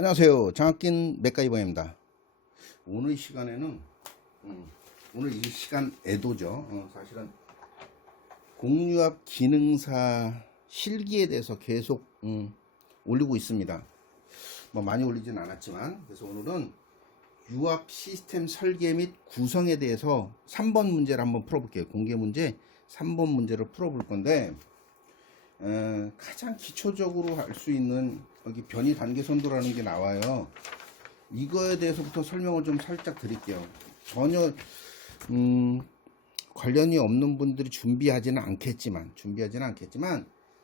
안녕하세요. 장학긴 맥가이버입니다. 오늘 시간에는 오늘 이 시간에도죠. 사실은 공유압 기능사 실기에 대해서 계속 올리고 있습니다. 뭐 많이 올리진 않았지만, 그래서 오늘은 유압 시스템 설계 및 구성에 대해서 3번 문제를 한번 풀어볼게요. 공개 문제 3번 문제를 풀어볼 건데, 가장 기초적으로 할 수 있는 여기 변이 단계 선도라는 게 나와요. 이거에 대해서부터 설명을 좀 살짝 드릴게요. 전혀 관련이 없는 분들이 준비하지는 않겠지만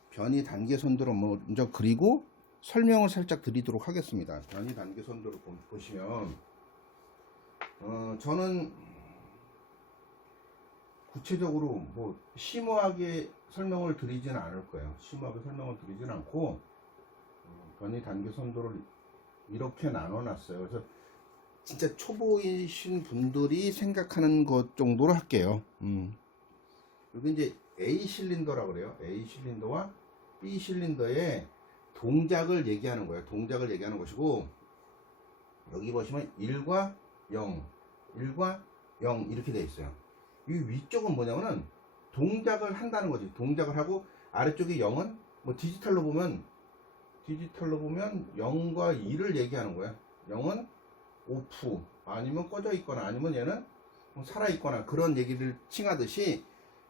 변이 단계 선도를 먼저 그리고 설명을 살짝 드리도록 하겠습니다. 변이 단계 선도를 보시면 저는 구체적으로 뭐 심오하게 설명을 드리지는 않을 거예요. 심오하게 설명을 드리지는 않고 변이 단계 선도를 이렇게 나눠 놨어요. 그래서 진짜 초보이신 분들이 생각하는 것 정도로 할게요. 여기 이제 A 실린더라고 그래요. A 실린더와 B 실린더의 동작을 얘기하는 거예요. 동작을 얘기하는 것이고, 여기 보시면 1과 0, 1과 0 이렇게 돼 있어요. 이 위쪽은 뭐냐면은 동작을 한다는 거지. 동작을 하고, 아래쪽에 0은 뭐 디지털로 보면 0과 2를 얘기하는 거야. 0은 오프, 아니면 꺼져 있거나, 아니면 얘는 살아 있거나, 그런 얘기를 칭하듯이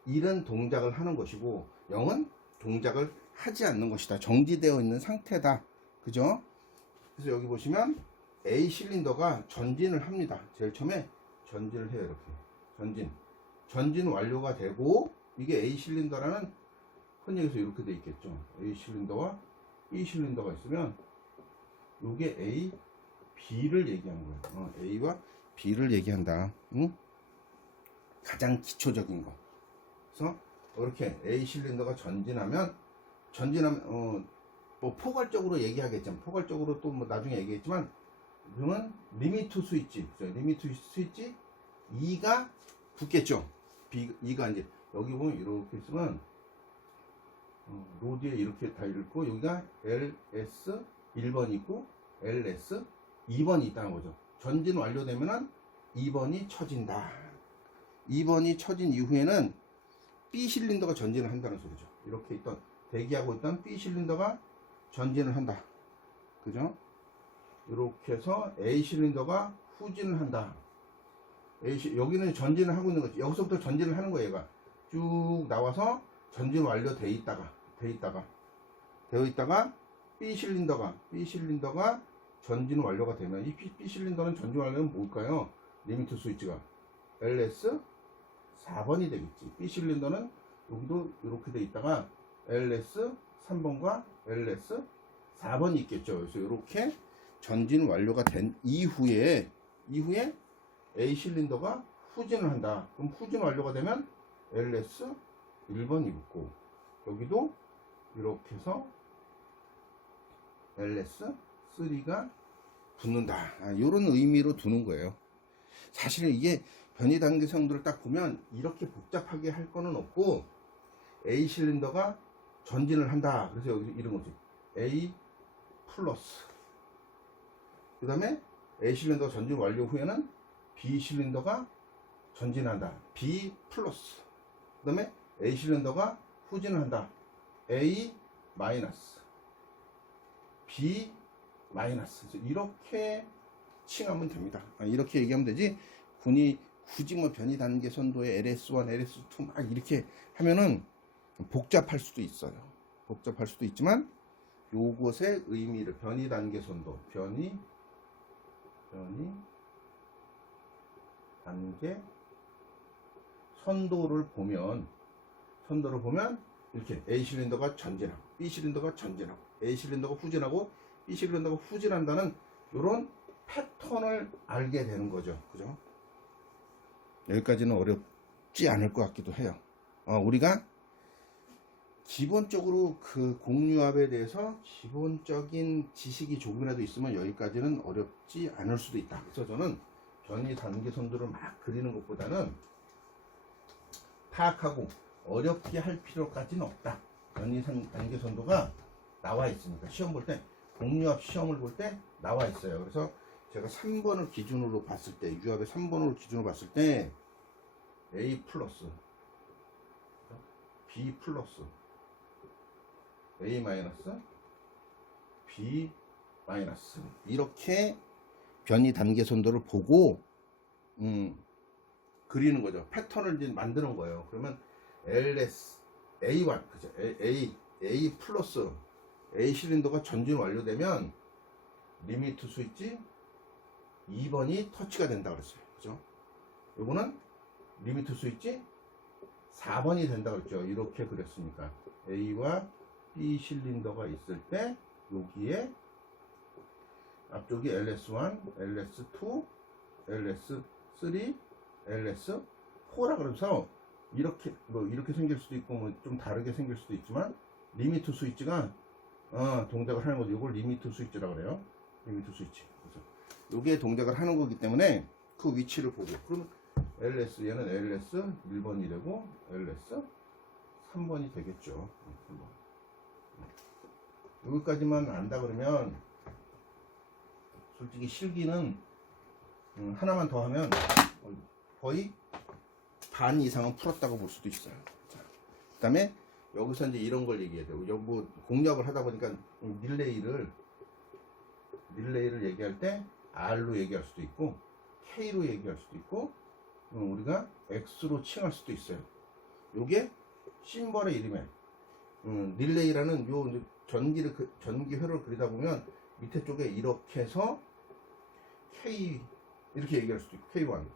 1은 동작을 하는 것이고 0은 동작을 하지 않는 것이다. 정지되어 있는 상태다. 그죠? 그래서 여기 보시면 A 실린더가 전진을 합니다. 제일 처음에 전진을 해요. 이렇게 전진 완료가 되고, 이게 A 실린더라는 흔히 여기서 이렇게 돼 있겠죠. A 실린더와 B 실린더가 있으면 요게 A, B를 얘기하는 거예요. A와 B를 얘기한다. 응? 가장 기초적인 거. 그래서 이렇게 A 실린더가 전진하면 뭐 포괄적으로 얘기하겠지만, 포괄적으로 또 뭐 나중에 얘기했지만, 그러면 리미트 스위치, 리미트 스위치 2가 붙겠죠. 2가 이제 여기 보면 이렇게 있으면 로드에 이렇게 다 읽고, 여기가 LS 1번이 있고 LS 2번이 있다는 거죠. 전진 완료되면은 2번이 쳐진다. 2번이 쳐진 이후에는 B 실린더가 전진을 한다는 소리죠. 이렇게 대기하고 있던 B 실린더가 전진을 한다. 그죠? 이렇게 해서 A 실린더가 후진을 한다. 여기는 전진을 하고 있는 거지. 여기서부터 전진을 하는 거예요. 얘가 쭉 나와서 전진 완료되어 있다가 B 실린더가 전진 완료가 되면, 이 B 실린더는 전진 완료는 뭘까요? 리미트 스위치가 LS 4번이 되겠지. B 실린더는 여기도 이렇게 돼 있다가 LS 3번과 LS 4번이 있겠죠. 그래서 이렇게 전진 완료가 된 이후에 A 실린더가 후진을 한다. 그럼 후진 완료가 되면 LS 1번이 붙고, 여기도 이렇게 해서 LS 3가 붙는다. 이런 의미로 두는 거예요. 사실은 이게 변이 단계 성도를 딱 보면 이렇게 복잡하게 할 거는 없고, A 실린더가 전진을 한다. 그래서 여기 이런 거지. A 플러스. 그 다음에 A 실린더 전진 완료 후에는 B 실린더가 전진한다. B 플러스. 그 다음에 A 실린더가 후진을 한다. A 마이너스. B 마이너스. 이렇게 칭하면 됩니다. 이렇게 얘기하면 되지, 굳이 뭐 변이 단계 선도에 LS1, LS2 막 이렇게 하면은 복잡할 수도 있어요. 복잡할 수도 있지만, 요것의 의미를, 변이 단계 선도, 변이 단계 선도를 보면 이렇게 A 실린더가 전진하고 B 실린더가 전진하고 A 실린더가 후진하고 B 실린더가 후진한다는 이런 패턴을 알게 되는 거죠. 그죠? 여기까지는 어렵지 않을 것 같기도 해요. 우리가 기본적으로 그 공유압에 대해서 기본적인 지식이 조금이라도 있으면 여기까지는 어렵지 않을 수도 있다. 그래서 저는 변이 단계 선도를 막 그리는 것보다는 파악하고 어렵게 할 필요까지는 없다. 변이 단계 선도가 나와 있으니까 시험 볼 때, 공유압 시험을 볼 때 나와 있어요. 그래서 제가 3번을 기준으로 봤을 때, 유압의 3번으로 기준으로 봤을 때 A 플러스 B 플러스 A 마이너스 B 마이너스 이렇게 변이 단계 선도를 보고 그리는 거죠. 패턴을 이제 만드는 거예요. 그러면 LS A1 그죠? A 플러스 A 실린더가 전진 완료되면 리미트 스위치 2번이 터치가 된다 그랬어요. 그죠? 요거는 리미트 스위치 4번이 된다 그랬죠. 이렇게 그렸으니까 A와 B 실린더가 있을 때 여기에 앞쪽이 LS1, LS2, LS3, LS4라 그러면서 이렇게 이렇게 생길 수도 있고 뭐 좀 다르게 생길 수도 있지만 리미트 스위치가 동작을 하는 거죠. 이걸 리미트 스위치라고 그래요. 리미트 스위치. 그래서 요게 동작을 하는 거기 때문에 그 위치를 보고 그럼 LS 얘는 LS 1번이 되고 LS 3번이 되겠죠. 3번. 여기까지만 안다 그러면 솔직히 실기는 하나만 더 하면 거의 반 이상은 풀었다고 볼 수도 있어요. 자, 그 다음에 여기서 이제 이런 걸 얘기해야 돼요. 여기 뭐 공략을 하다 보니까 릴레이를 얘기할 때 R로 얘기할 수도 있고 K로 얘기할 수도 있고 우리가 X로 칭할 수도 있어요. 요게 심벌의 이름에 릴레이라는 요 전기회로를 그리다 보면 밑에 쪽에 이렇게 해서 K 이렇게 얘기할 수도 있고 K1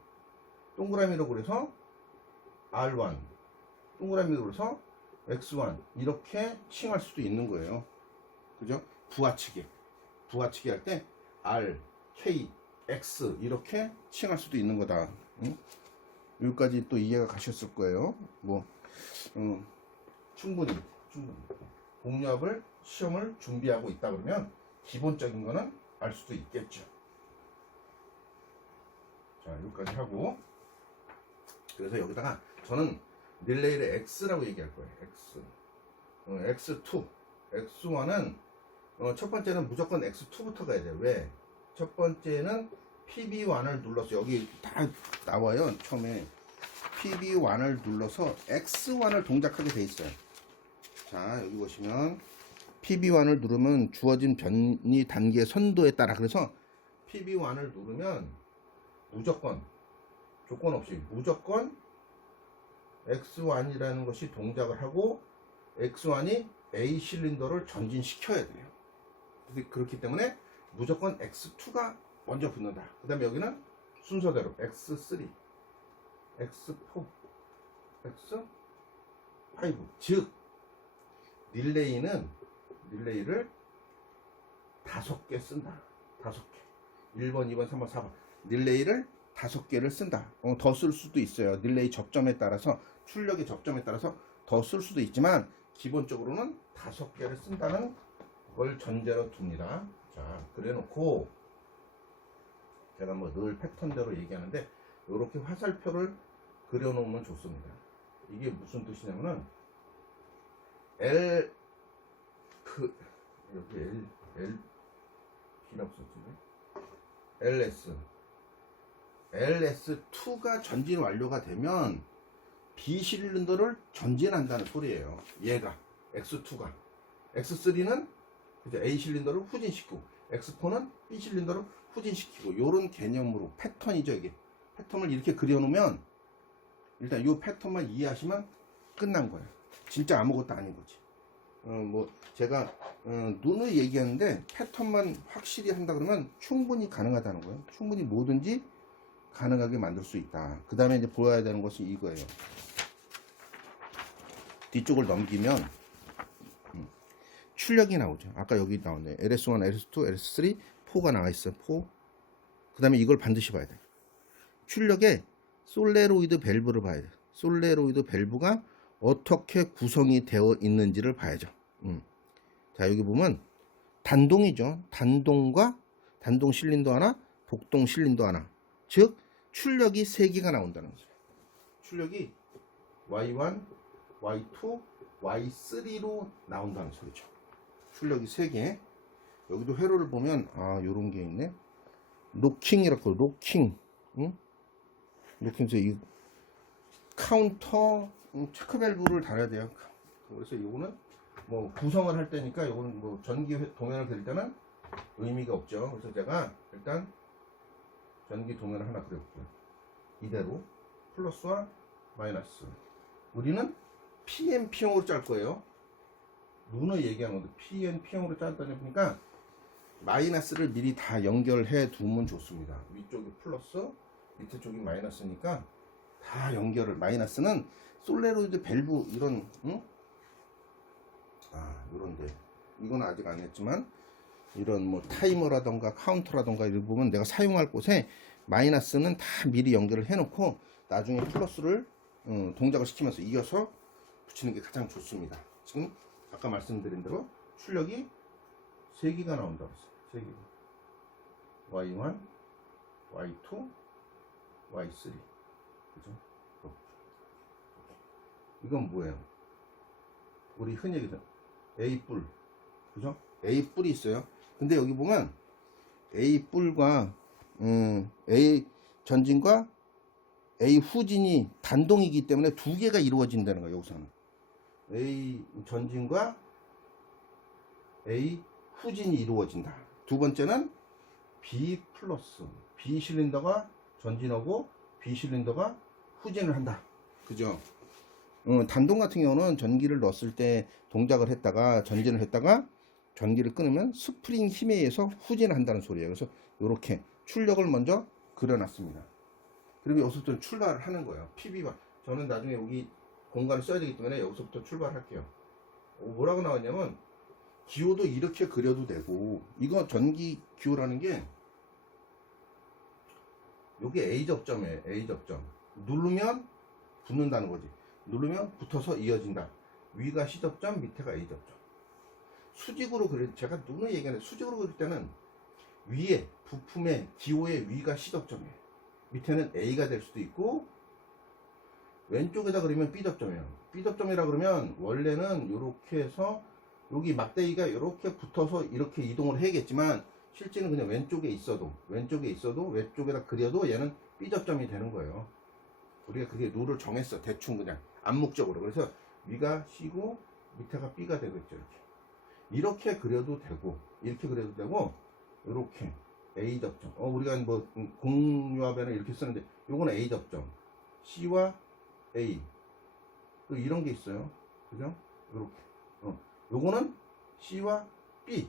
동그라미로 그래서 R1 동그라미로 그래서 X1 이렇게 칭할 수도 있는 거예요. 그죠? 부하치기 할 때 R, K, X 이렇게 칭할 수도 있는 거다. 응? 여기까지 또 이해가 가셨을 거예요. 뭐 충분히 공략을 시험을 준비하고 있다 그러면 기본적인 거는 알 수도 있겠죠. 자, 여기까지 하고 그래서 여기다가 저는 릴레이를 X라고 얘기할 거예요. X. X2, X1은 첫 번째는 무조건 X2부터 가야 돼요. 왜? 첫 번째는 PB1을 눌러서 여기 다 나와요. 처음에 PB1을 눌러서 X1을 동작하게 돼 있어요. 자, 여기 보시면 PB1을 누르면 주어진 변이 단계 선도에 따라 그래서 PB1을 누르면 무조건 조건 없이 무조건 X1이라는 것이 동작을 하고 X1이 A 실린더를 전진시켜야 돼요. 그렇기 때문에 무조건 X2가 먼저 붙는다. 그 다음에 여기는 순서대로 X3, X4, X5 즉 릴레이를 5개 쓴다. 5개 1번, 2번, 3번, 4번 릴레이를 5개를 쓴다. 더 쓸 수도 있어요. 릴레이 접점에 따라서 출력의 접점에 따라서 더 쓸 수도 있지만 기본적으로는 5개를 쓴다는 걸 전제로 둡니다. 자, 그래 놓고 제가 뭐 늘 패턴대로 얘기하는데 이렇게 화살표를 그려 놓으면 좋습니다. 이게 무슨 뜻이냐면은 여기 B라고 썼지. LS2가 전진 완료가 되면 B 실린더를 전진한다는 소리예요. 얘가 X2가 X3는 A 실린더를 후진시키고 X4는 B 실린더를 후진시키고 요런 개념으로 패턴이죠. 이게 패턴을 이렇게 그려놓으면 일단 이 패턴만 이해하시면 끝난 거예요. 진짜 아무것도 아닌 거지. 뭐 제가 눈을 얘기하는데 패턴만 확실히 한다 그러면 충분히 가능하다는 거예요. 충분히 뭐든지 가능하게 만들 수 있다. 그 다음에 이제 보여야 되는 것이 이거예요. 뒤쪽을 넘기면 출력이 나오죠. 아까 여기 나오네. LS1, LS2, LS3, 4가 나와 있어요. 4. 그 다음에 이걸 반드시 봐야 돼. 출력에 솔레로이드 밸브를 봐야 돼. 솔레로이드 밸브가 어떻게 구성이 되어 있는지를 봐야죠. 자, 여기 보면 단동이죠. 단동 실린더 하나, 복동 실린더 하나. 즉 출력이 3개가 나온다는 거죠. 출력이 Y1, Y2, Y3로 나온다는 소리죠. 출력이 3개. 여기도 회로를 보면 요런 게 있네. 로킹이라고, 로킹. 응? 로킹에서 이 카운터 체크 밸브를 달아야 돼요. 그래서 이거는 뭐 구성을 할 때니까 이거는 뭐 전기 도면을 그릴 때는 의미가 없죠. 그래서 제가 일단 전기 도면을 하나 그려볼게요. 이대로 플러스와 마이너스. 우리는 PNP형으로 짤 거예요. 루너 얘기하는 건데 PNP형으로 짤다 보니까 마이너스를 미리 다 연결해 두면 좋습니다. 위쪽이 플러스, 밑에 쪽이 마이너스니까 다 연결을. 마이너스는 솔레로이드 밸브 이런 요런데 이건 아직 안 했지만 이런 뭐 타이머라던가 카운터라던가 이런 보면 내가 사용할 곳에 마이너스는 다 미리 연결을 해 놓고 나중에 플러스를 동작을 시키면서 이어서 붙이는 게 가장 좋습니다. 지금 아까 말씀드린 대로 출력이 3개가 나온다고 했어요. 3개. Y1, Y2, Y3. 그죠? 이건 뭐예요? 우리 흔히 얘기하는 A뿔. 그죠? A뿔이 있어요. 근데 여기 보면 A뿔과 A 전진과 A 후진이 단동이기 때문에 2개가 이루어진다는 거예요. 여기서는 A 전진과 A 후진이 이루어진다. 두 번째는 B 플러스, B 실린더가 전진하고 B 실린더가 후진을 한다. 그죠? 단동 같은 경우는 전기를 넣었을 때 동작을 했다가 전진을 했다가 전기를 끊으면 스프링 힘에 의해서 후진을 한다는 소리예요. 그래서 이렇게 출력을 먼저 그려놨습니다. 그리고 여기서부터 출발을 하는 거예요. PB가. 저는 나중에 여기 공간을 써야 되기 때문에 여기서부터 출발할게요. 뭐라고 나왔냐면 기호도 이렇게 그려도 되고, 이거 전기 기호라는 게 요게 A 접점이에요. A 접점. 누르면 붙는다는 거지. 누르면 붙어서 이어진다. 위가 C 접점, 밑에가 A 접점. 수직으로 그릴, 제가 누누 얘기하는데 수직으로 그릴 때는 위에 부품의 기호의 위가 C 접점이에요. 밑에는 A가 될 수도 있고, 왼쪽에다 그리면 B 접점이에요. B 접점이라 그러면 원래는 이렇게 해서 여기 막대기가 이렇게 붙어서 이렇게 이동을 해야겠지만 실제는 그냥 왼쪽에 있어도 왼쪽에다 그려도 얘는 B 접점이 되는 거예요. 우리가 그게 룰을 정했어. 대충 그냥 암묵적으로. 그래서 위가 C고 밑에가 B가 되겠죠. 이렇게 그려도 되고, 이렇게 그려도 되고, 이렇게 A 접점. 우리가 뭐 공유합에는 이렇게 쓰는데 요거는 A 접점. C와 A. 또 이런 게 있어요. 그죠? 이렇게. 요거는 C와 B.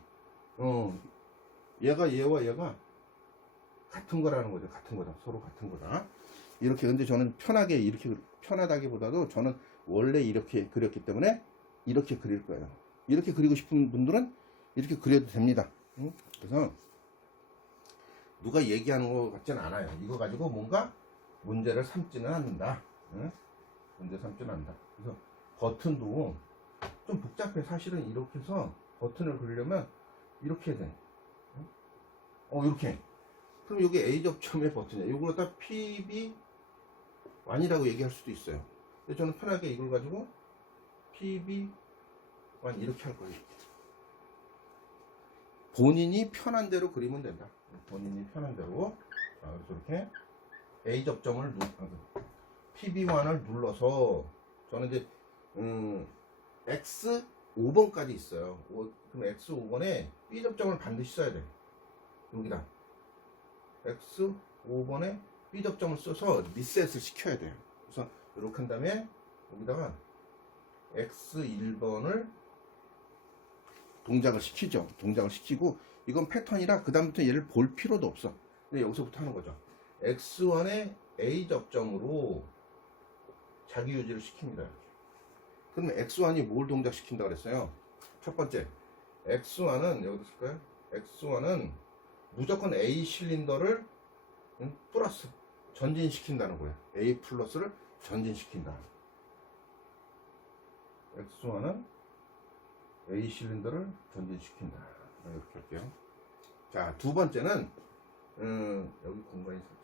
얘와 얘가 같은 거라는 거죠. 같은 거다. 서로 같은 거다. 이렇게. 근데 저는 편하게, 이렇게 편하다기보다도 저는 원래 이렇게 그렸기 때문에 이렇게 그릴 거예요. 이렇게 그리고 싶은 분들은 이렇게 그려도 됩니다. 그래서 누가 얘기하는 것 같지는 않아요. 이거 가지고 뭔가 문제를 삼지는 않는다. 문제 삼지는 않는다. 그래서 버튼도 좀 복잡해. 사실은 이렇게 해서 버튼을 그리려면 이렇게 해야 돼. 이렇게. 그럼 여기 A 접점의 버튼이야. 이걸 갖다 PB1이라고 얘기할 수도 있어요. 근데 저는 편하게 이걸 가지고 PB1 이렇게 할 거예요. 본인이 편한 대로 그리면 된다. 본인이 편한 대로. 그래서 이렇게 A 접점을 PB1을 눌러서 저는 이제 X5번까지 있어요. 그럼 X5번에 B 접점을 반드시 써야 돼. 여기다 X5번에 B 접점을 써서 리셋을 시켜야 돼요. 그래서 이렇게 한 다음에 여기다가 X1번을 동작을 시키죠. 동작을 시키고, 이건 패턴이라 그 다음부터 얘를 볼 필요도 없어. 근데 여기서부터 하는 거죠. X1의 A 접점으로 자기 유지를 시킵니다. 그러면 X1이 뭘 동작시킨다 그랬어요? 첫 번째, X1은 여기도 쓸까요? X1은 무조건 A 실린더를 플러스 전진시킨다는 거예요. A 플러스를 전진시킨다. X1은 A 실린더를 전진시킨다. 이렇게 할게요. 자, 두 번째는 여기 공간이 살짝.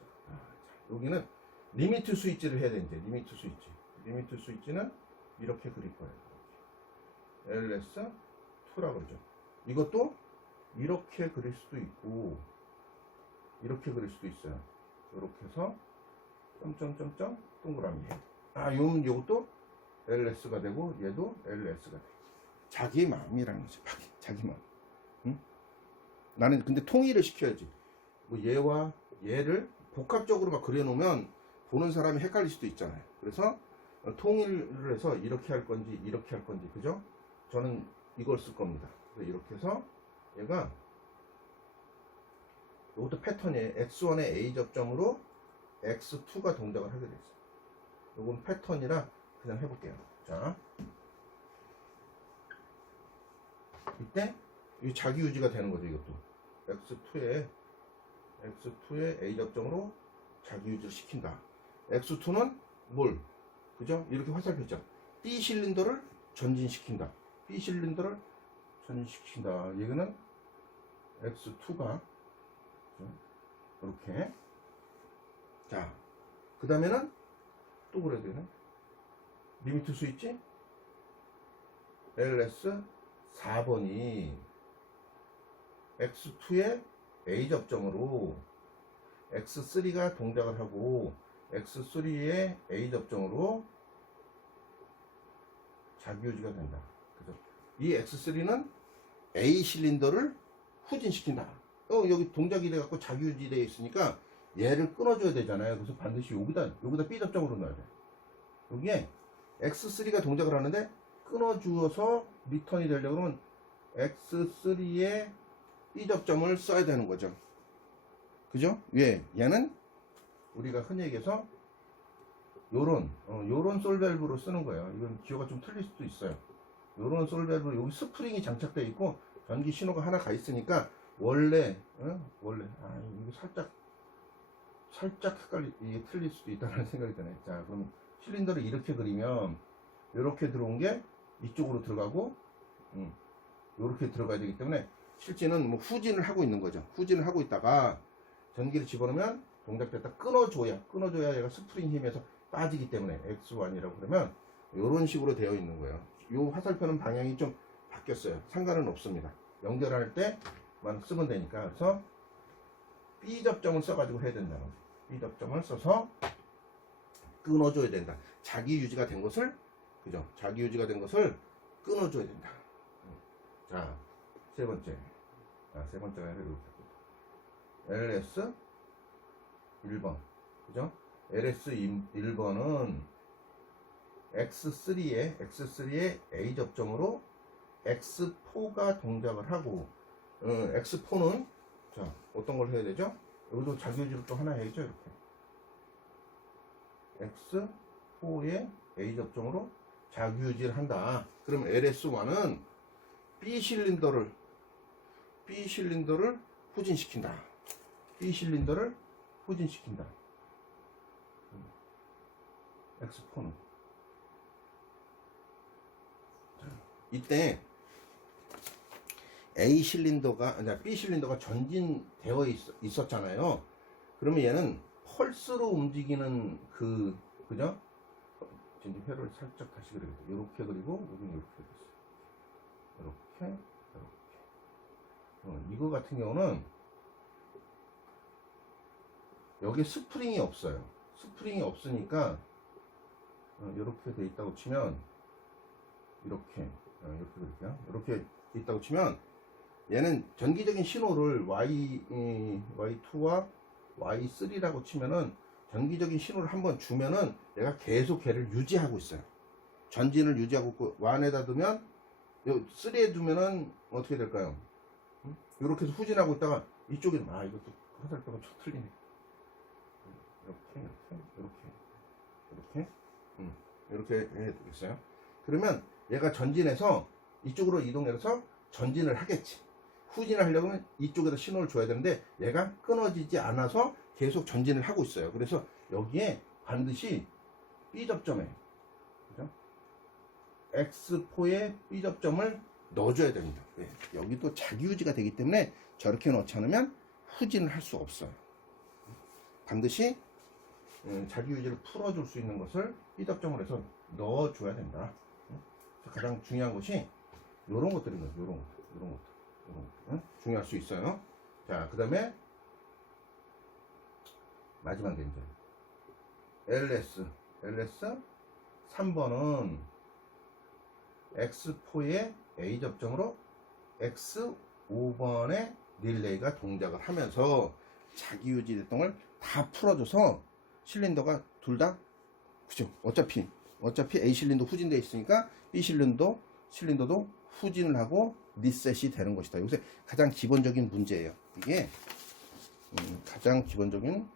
여기는 리미트 스위치를 해야 되는데, 리미트 스위치. 리미트 스위치는 이렇게 그릴 거예요. LS2라고 그러죠. 이것도 이렇게 그릴 수도 있고 이렇게 그릴 수도 있어요. 이렇게 해서 점점점점 동그라미. 요것도 LS가 되고 얘도 LS가 돼. 자기 마음이라는 거죠. 자기 마음. 응? 나는 근데 통일을 시켜야지. 뭐 얘와 얘를 복합적으로 막 그려놓으면 보는 사람이 헷갈릴 수도 있잖아요. 그래서 통일을 해서 이렇게 할 건지 이렇게 할 건지, 그죠? 저는 이걸 쓸 겁니다. 그래서 이렇게 해서 얘가 이것도 패턴이에요. x1의 A 접점으로 x2가 동작을 하게 됐어요. 이건 패턴이라 그냥 해볼게요. 자, 이때 이 자기 유지가 되는 거죠. 이것도 x2의 A 접점으로 자기 유지를 시킨다. x2는 뭘? 그죠? 이렇게 화살표죠. B 실린더를 전진시킨다. B 실린더를 전진시킨다. 여기는 x2가 이렇게. 자, 그 다음에는 또 그래야 되네. 리미트 스위치 LS 4번이 x2의 A 접점으로 x3가 동작을 하고 x3의 A 접점으로 자기 유지가 된다. 그래서 이 x3는 A 실린더를 후진시킨다. 여기 동작이 돼갖고 자기 유지되어 있으니까 얘를 끊어줘야 되잖아요. 그래서 반드시 여기다 B 접점으로 넣어야 돼. 여기에 x3가 동작을 하는데 끊어주어서 리턴이 되려고 하면 x3의 B 접점을 써야 되는 거죠. 그죠? 왜? 얘는 우리가 흔히 얘기해서 요런 솔밸브로 쓰는 거예요. 이건 기호가 좀 틀릴 수도 있어요. 요런 솔밸브, 여기 스프링이 장착되어 있고 전기 신호가 하나 가 있으니까 원래 이거 살짝 이게 틀릴 수도 있다는 생각이 드네. 자, 그럼 실린더를 이렇게 그리면 이렇게 들어온 게 이쪽으로 들어가고 이렇게 들어가야 되기 때문에 실제는 뭐 후진을 하고 있는 거죠. 후진을 하고 있다가 전기를 집어넣으면 동작됐다 끊어줘야 얘가 스프링 힘에서 빠지기 때문에 X1이라고 그러면 이런 식으로 되어 있는 거예요. 이 화살표는 방향이 좀 바뀌었어요. 상관은 없습니다. 연결할 때만 쓰면 되니까. 그래서 B 접점을 써가지고 해야 된다는 거죠. B 접점을 써서 끊어줘야 된다. 자기 유지가 된 것을, 그죠? 자기 유지가 된 것을 끊어줘야 된다. 자, 세 번째가 이렇게 LS 1번, 그죠? LS 1번은 X3의 A 접점으로 X4가 동작을 하고, X4는 자, 어떤 걸 해야 되죠? 여기도 자기 유지를 또 하나 해야죠. 이렇게 X4의 A 접점으로 자기 유지를 한다. 그럼 LS1은 B 실린더를 후진시킨다. B 실린더를 후진시킨다. X4는 이때 A 실린더가 B 실린더가 전진되어 있었잖아요. 그러면 얘는 펄스로 움직이는 그죠? 이제 회로를 살짝 다시 그리겠다. 이렇게 그리고 여기는 이렇게 됐어요. 이렇게. 이거 같은 경우는 여기 스프링이 없어요. 스프링이 없으니까 이렇게 돼 있다고 치면 이렇게 그릴게요. 이렇게 있다고 치면 얘는 전기적인 신호를 Y2와 Y3라고 치면은 전기적인 신호를 한번 주면은 얘가 계속 걔를 유지하고 있어요. 전진을 유지하고 있고, 1에다 두면 3에 두면은 어떻게 될까요? 이렇게 해서 후진하고 있다가 이쪽에 이것도 화살표가 틀리네. 이렇게 해야 되겠어요. 그러면 얘가 전진해서 이쪽으로 이동해서 전진을 하겠지. 후진을 하려면 이쪽에다 신호를 줘야 되는데 얘가 끊어지지 않아서 계속 전진을 하고 있어요. 그래서 여기에 반드시 B 접점에, 그죠? X4의 B 접점을 넣어줘야 됩니다. 네. 여기도 자기 유지가 되기 때문에 저렇게 넣지 않으면 후진을 할 수 없어요. 반드시 자기 유지를 풀어줄 수 있는 것을 B 접점을 해서 넣어줘야 된다. 가장 중요한 것이 이런 것들인 거예요. 이런 것들. 중요할 수 있어요. 자, 그 다음에 마지막 게 이제 LS 3번은 X4의 A 접점으로 X5번의 릴레이가 동작을 하면서 자기유지 대동을 다 풀어줘서 실린더가 둘 다, 그죠? 어차피 A 실린더 후진되어 있으니까 B 실린더도 후진을 하고 리셋이 되는 것이다. 요새 가장 기본적인 문제예요. 이게 가장 기본적인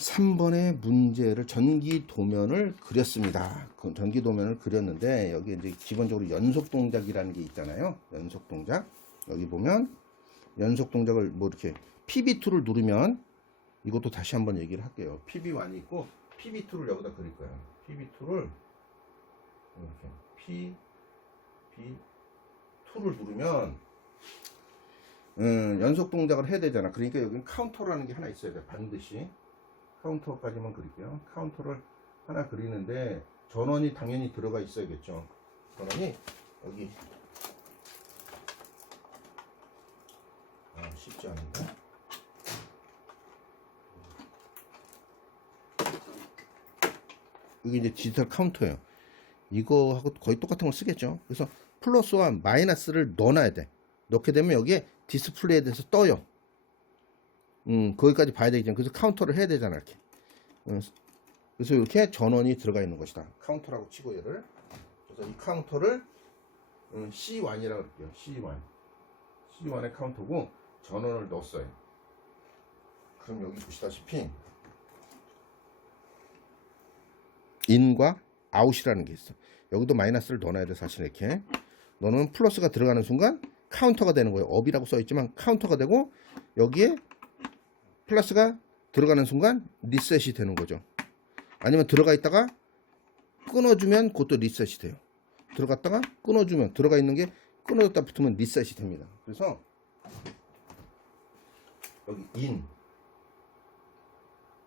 3번의 문제를 전기 도면을 그렸습니다. 그 전기 도면을 그렸는데 여기 이제 기본적으로 연속 동작이라는 게 있잖아요. 연속 동작. 여기 보면 연속 동작을 뭐 이렇게 PB2를 누르면, 이것도 다시 한번 얘기를 할게요. PB1이 있고 PB2를 여기다 그릴 거예요. PB2를 이렇게 PB2를 누르면 연속 동작을 해야 되잖아. 그러니까 여기는 카운터라는 게 하나 있어야 돼. 반드시 카운터까지만 그릴게요. 카운터를 하나 그리는데 전원이 당연히 들어가 있어야겠죠. 전원이 여기 쉽지 않은데. 이게 이제 디지털 카운터예요. 이거하고 거의 똑같은 걸 쓰겠죠. 그래서 플러스와 마이너스를 넣어놔야 돼. 넣게 되면 여기에 디스플레이에 대해서 떠요. 거기까지 봐야 되겠죠. 그래서 카운터를 해야 되잖아, 이렇게. 그래서 이렇게 전원이 들어가 있는 것이다. 카운터라고 치고 얘를. 그래서 이 카운터를 C1이라고 할게요. C1의 카운터고 전원을 넣었어요. 그럼 여기 보시다시피 인과 아웃이라는 게 있어. 여기도 마이너스를 넣어놔야 돼. 사실 이렇게 넣으면 플러스가 들어가는 순간 카운터가 되는 거예요. 업이라고 써있지만 카운터가 되고, 여기에 플러스가 들어가는 순간 리셋이 되는 거죠. 아니면 들어가 있다가 끊어주면 그것도 리셋이 돼요. 들어갔다가 끊어주면, 들어가 있는 게 끊어졌다 붙으면 리셋이 됩니다. 그래서 여기 인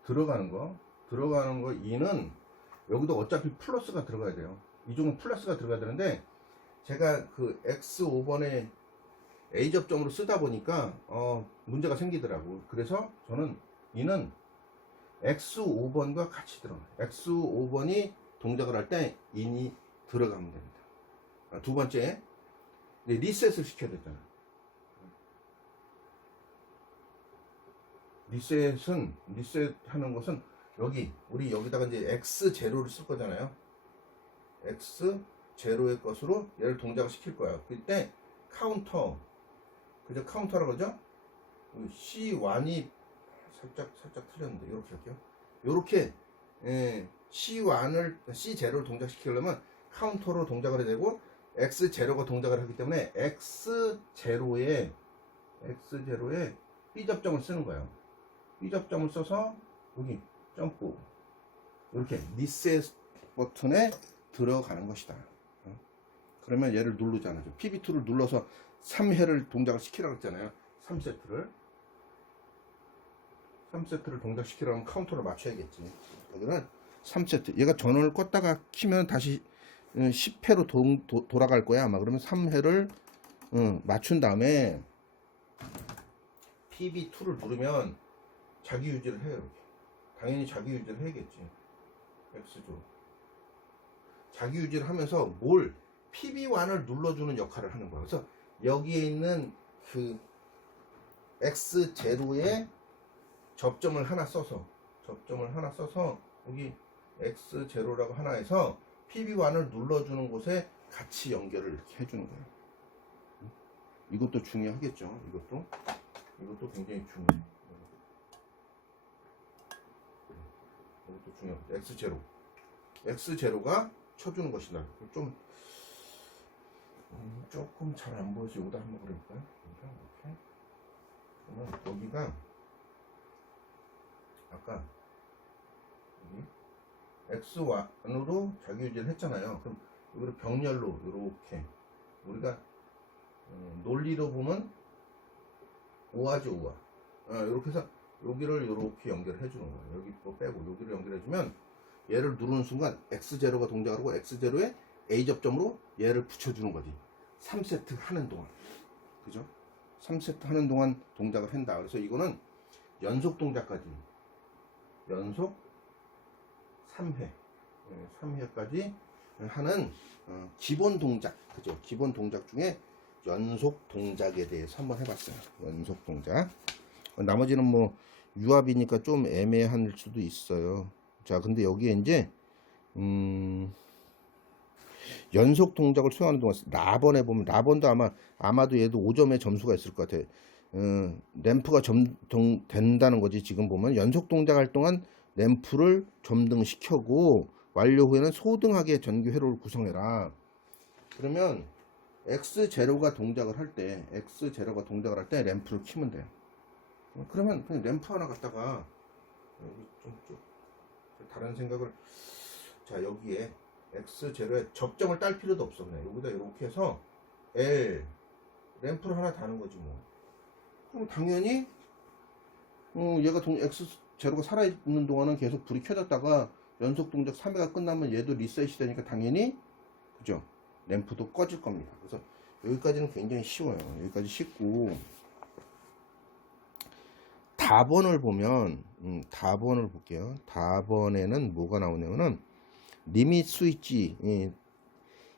들어가는 거 인은 여기도 어차피 플러스가 들어가야 돼요. 이쪽은 플러스가 들어가야 되는데 제가 그 X5번에 A 접점으로 쓰다 보니까 문제가 생기더라고. 그래서 저는 이는 X5번과 같이 들어가요. X5번이 동작을 할 때 인이 들어가면 됩니다. 두 번째, 리셋을 시켜야 되잖아. 리셋하는 것은 우리 여기다가 이제 X0를 쓸 거잖아요. X0의 것으로 얘를 동작을 시킬 거야. 그때 카운터, 그죠? 카운터라고 그러죠? C1이 살짝 틀렸는데, 이렇게 할게요. 요렇게 C0를 동작시키려면 카운터로 동작을 해야 되고, X0가 동작을 하기 때문에 X0에 B 접점을 쓰는 거예요. B 접점을 써서 여기 점프, 이렇게 리셋 버튼에 들어가는 것이다. 그러면 얘를 누르잖아요. PB2를 눌러서 3회를 동작을 시키라고 했잖아요. 3세트를 동작시키려면 카운터를 맞춰야겠지. 여기는 3세트. 얘가 전원을 껐다가 키면 다시 10회로 돌아갈 거야 아마. 그러면 3회를 맞춘 다음에 PB2를 누르면 자기 유지를 해요. 이렇게. 당연히 자기 유지를 해야겠지. X조. 자기 유지를 하면서 뭘 PB1을 눌러주는 역할을 하는 거야. 그래서 여기에 있는 그 X0에 접점을 하나 써서 여기 X0라고 하나 해서 PB1을 눌러주는 곳에 같이 연결을 이렇게 해주는 거예요. 이것도 중요하겠죠. 이것도 굉장히 중요해요. 이것도 중요합니다. X0가 쳐주는 것이다. 조금 잘 안 보여서 여기다 한번 그려볼까요? 이렇게. 그러면 여기가 아까 여기 X1으로 자기 유지를 했잖아요. 그럼 여기를 병렬로 이렇게 우리가 논리로 보면 오화죠, 오화. 이렇게 해서 여기를 이렇게 연결해 주는 거예요. 여기 거 빼고 여기를 연결해 주면 얘를 누르는 순간 X0가 동작하고 X0에 A 접점으로 얘를 붙여주는 거지. 3세트 하는 동안, 그죠? 3세트 하는 동안 동작을 한다. 그래서 이거는 연속 동작까지, 연속 3회, 3회까지 하는 기본 동작, 그죠? 기본 동작 중에 연속 동작에 대해서 한번 해봤어요. 연속 동작. 나머지는 뭐 유압이니까 좀 애매할 수도 있어요. 자, 근데 여기에 이제 연속 동작을 수행하는 동안 라번에 보면, 라번도 아마도 얘도 5점의 점수가 있을 것 같아요. 램프가 된다는 거지. 지금 보면 연속 동작할 동안 램프를 점등시켜고 완료 후에는 소등하게 전기 회로를 구성해라. 그러면 X0가 동작을 할 때, X0가 동작을 할 때 램프를 켜면 돼요. 그러면 그냥 램프 하나 갖다가 여기 좀 다른 생각을, 자, 여기에 X0에 접점을 딸 필요도 없어. 그냥 여기다 이렇게 해서 L 램프를 하나 다는 거지 뭐. 그럼 당연히 얘가 X0가 살아있는 동안은 계속 불이 켜졌다가 연속 동작 3회가 끝나면 얘도 리셋이 되니까 당연히, 그죠? 램프도 꺼질 겁니다. 그래서 여기까지는 굉장히 쉬워요. 여기까지 쉽고, 답원을 보면, 답원을 볼게요. 답원에는 뭐가 나오냐면은 리밋 스위치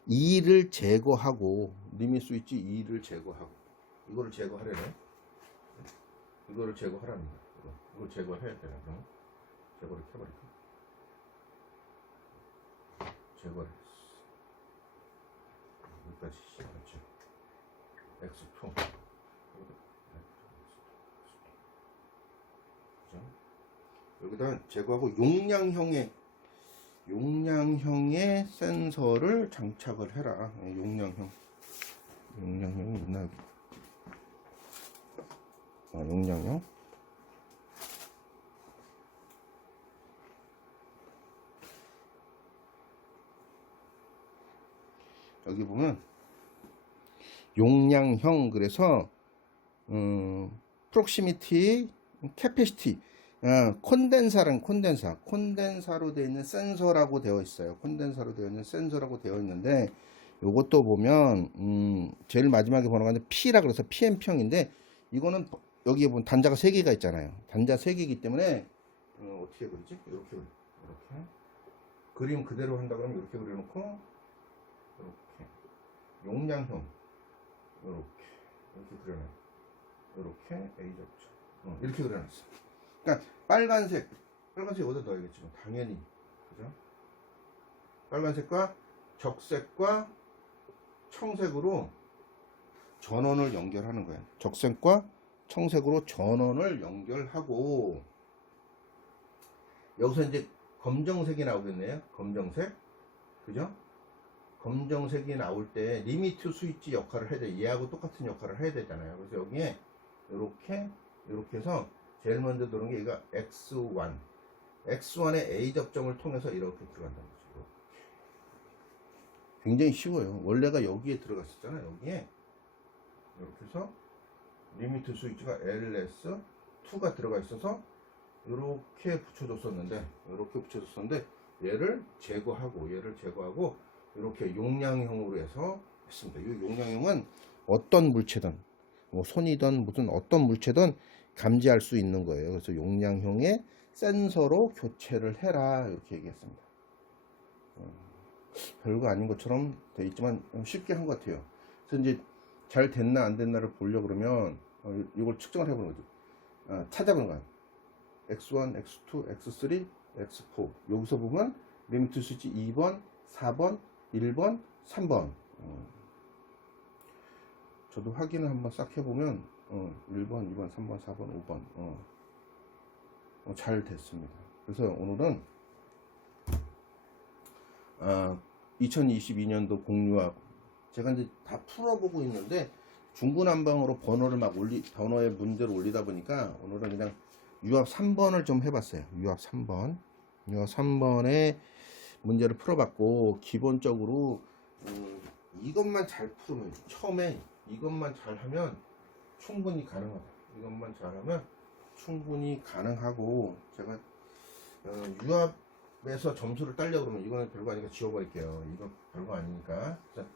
2를 제거하고, 리밋 스위치 2를 제거하고, 이거를 제거하려네. 이거를 제거하랍니다. 이걸 제거해야 되나? 그럼 제거를 켜버릴까? 제거를 했어. 여기까지 시작했죠. X2. 여기다 제거하고 용량형의 센서를 장착을 해라. 용량형이 있나? 용량형. 여기 보면 용량형, 그래서 프록시미티, 캐패시티, 콘덴사로 되어 있는 센서라고 되어 있어요. 콘덴사로 되어 있는 센서라고 되어 있는데, 요것도 보면 제일 마지막에 번호가 P라 그래서 PM평인데, 이거는 여기에 보면 단자가 3개가 있잖아요. 단자 3개이기 때문에 어떻게 그리지? 이렇게 그림 그대로 한다 그러면 이렇게 그려놓고, 이렇게 용량형 이렇게 그려놔. 이렇게 A 접점 이렇게 그려놨어. 그러니까 빨간색 여기다 넣어야겠지 뭐. 당연히, 그죠? 빨간색과 적색과 청색으로 전원을 연결하는 거예요. 적색과 청색으로 전원을 연결하고, 여기서 이제 검정색이 나오겠네요. 검정색, 그죠? 검정색이 나올 때 리미트 스위치 역할을 해야 돼. 얘하고 똑같은 역할을 해야 되잖아요. 그래서 여기에 이렇게 해서 제일 먼저 들어온 게 얘가 X1의 A 접점을 통해서 이렇게 들어간다는 거죠. 굉장히 쉬워요. 원래가 여기에 들어갔었잖아요. 여기에 이렇게 해서 리미트 스위치가 LS2가 들어가 있어서 이렇게 붙여줬었는데, 얘를 제거하고 이렇게 용량형으로 해서 했습니다. 이 용량형은 어떤 물체든, 뭐 손이든 무슨 어떤 물체든 감지할 수 있는 거예요. 그래서 용량형의 센서로 교체를 해라, 이렇게 얘기했습니다. 별거 아닌 것처럼 돼 있지만 쉽게 한 것 같아요. 그래서 이제 잘 됐나 안 됐나를 보려고 그러면 이걸 측정을 해보는 거죠. 찾아보는 거예요. X1, X2, X3, X4. 여기서 보면 리미트 스위치 2번, 4번, 1번, 3번. 저도 확인을 한번 싹 해보면 1번, 2번, 3번, 4번, 5번 잘 됐습니다. 그래서 오늘은 2022년도 공유압 제가 이제 다 풀어보고 있는데, 중구난방으로 번호의 문제를 올리다 보니까 오늘은 그냥 유압 3번을 좀 해봤어요. 유압 3번의 문제를 풀어봤고, 기본적으로 이것만 잘 풀으면, 처음에 이것만 잘하면 충분히 가능하다. 이것만 잘하면 충분히 가능하고, 제가 유압에서 점수를 따려고 그러면 이거는 별거 아니니까 지워버릴게요. 이거 별거 아니니까. 자,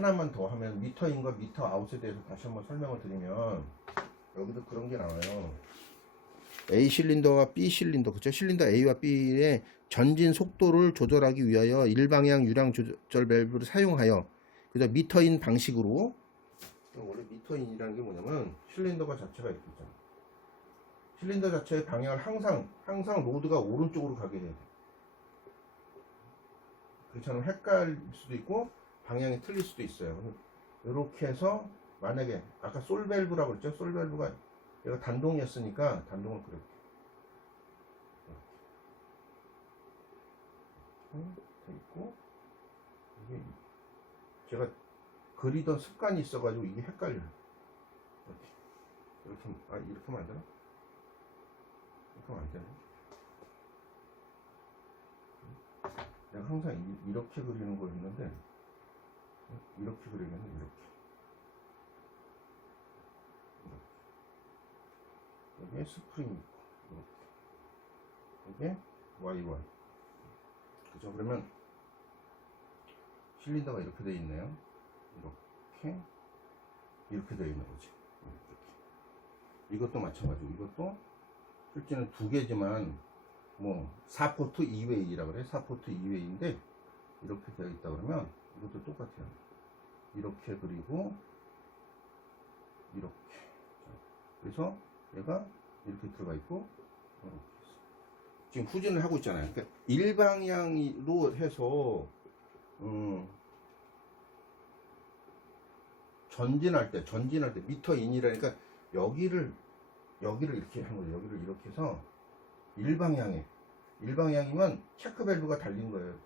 하나만 더 하면 미터인과 미터 아웃에 대해서 다시 한번 설명을 드리면 여기도 그런 게 나와요. A 실린더와 B 실린더, 그쵸? 실린더 A와 B의 전진 속도를 조절하기 위하여 일방향 유량 조절 밸브를 사용하여 그죠? 미터인 방식으로. 원래 미터인이라는 게 뭐냐면 실린더가 자체가 이렇게 있잖아. 실린더 자체의 방향을 항상 로드가 오른쪽으로 가게 돼야 돼. 그렇잖아요. 헷갈릴 수도 있고 방향이 틀릴 수도 있어요. 이렇게 해서 만약에 아까 솔 밸브라고 그랬죠? 솔 밸브가 얘가 단동이었으니까 단동을 그렸게. 돼 있고 이게 제가 그리던 습관이 있어가지고 이게 헷갈려요. 이렇게 이렇게 만드나? 이렇게 안 되네. 내가 항상 이렇게 그리는 거였는데 이렇게 그리면 이렇게. 여기에 스프링 있고 이렇게. 여기에 Y1. 그죠? 그러면 실린더가 이렇게 되어 있네요. 이렇게 되어 있는 거지. 이렇게. 이것도 마찬가지고 이것도 실제는 두 개지만 뭐 4포트 2웨이라고 그래. 4포트 2웨이인데 이렇게 되어 있다 그러면 이것도 똑같아요. 이렇게 그리고 이렇게. 그래서 얘가 이렇게 들어가 있고 이렇게 지금 후진을 하고 있잖아요. 그러니까 일방향으로 해서 전진할 때 미터 인이라니까 여기를 이렇게 하는 거죠. 여기를 이렇게 해서 일방향이면 체크 밸브가 달린 거예요.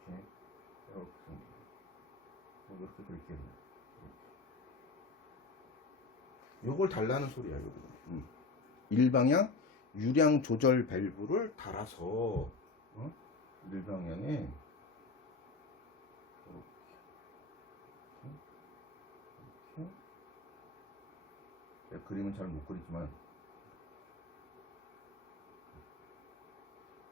이렇게 그릴게요. 요걸 달라는 소리야. 요거. 일방향 유량 조절 밸브를 달아서 일방향에 이렇게 그림은 잘 못 그리지만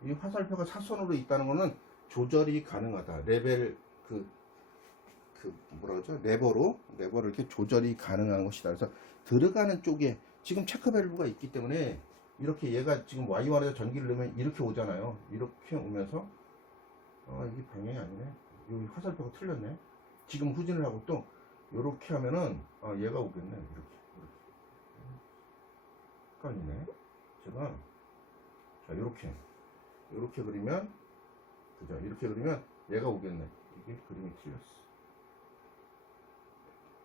이 화살표가 사선으로 있다는 거는 조절이 가능하다. 레벨 뭐라 그러죠? 레버로 이렇게 조절이 가능한 것이다. 그래서 들어가는 쪽에 지금 체크 밸브가 있기 때문에 이렇게 얘가 지금 Y1에서 전기를 넣으면 이렇게 오잖아요. 이렇게 오면서 이게 방향이 아니네. 여기 화살표가 틀렸네. 지금 후진을 하고 또 이렇게 하면은 얘가 오겠네. 이렇게 헷갈리네. 제가 자 이렇게 그리면 그죠? 이렇게 그리면 얘가 오겠네. 이게 그림이 틀렸어.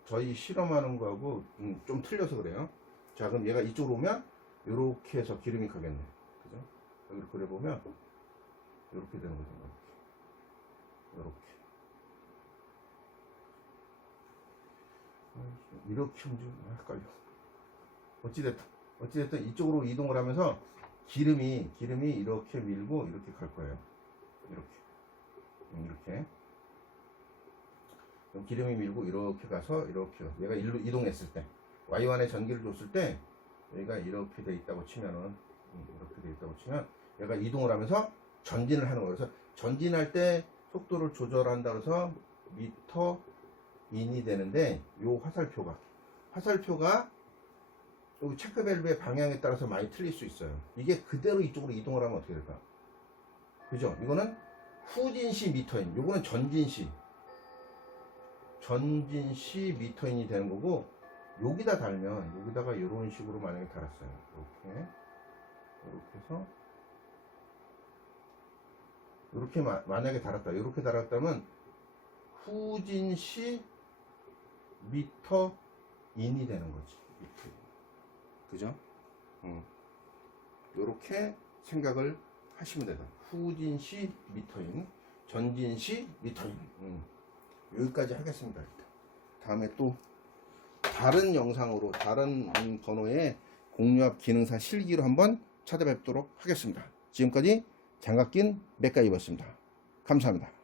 저희 실험하는 거하고 좀 틀려서 그래요. 자, 그럼 얘가 이쪽으로 오면 이렇게 해서 기름이 가겠네. 그죠? 여기를 그려보면 이렇게 되는 거죠. 이렇게 움직이면 헷갈려. 어찌됐든 이쪽으로 이동을 하면서 기름이 이렇게 밀고 이렇게 갈 거예요. 이렇게. 그럼 기름이 밀고 이렇게 가서 이렇게 얘가 일로 이동했을 때 Y1에 전기를 줬을 때 얘가 이렇게 돼 있다고 치면은 얘가 이동을 하면서 전진을 하는 거예요. 그래서 전진할 때 속도를 조절한다 그래서 미터 인이 되는데 요 화살표가 여기 체크 밸브의 방향에 따라서 많이 틀릴 수 있어요. 이게 그대로 이쪽으로 이동을 하면 어떻게 될까? 그죠? 이거는 후진시 미터인, 요거는 전진시 미터인이 되는 거고, 여기다 달면 여기다가 이런 식으로 만약에 달았어요. 이렇게 해서 이렇게 만약에 달았다. 이렇게 달았다면 후진시 미터 인이 되는 거지. 그죠? 이렇게 생각을 하시면 돼요. 후진시 미터인, 전진시 미터인. 여기까지 하겠습니다. 일단. 다음에 또 다른 영상으로 다른 번호의 공유압 기능사 실기로 한번 찾아뵙도록 하겠습니다. 지금까지 장갑 낀 맥가이버였습니다. 감사합니다.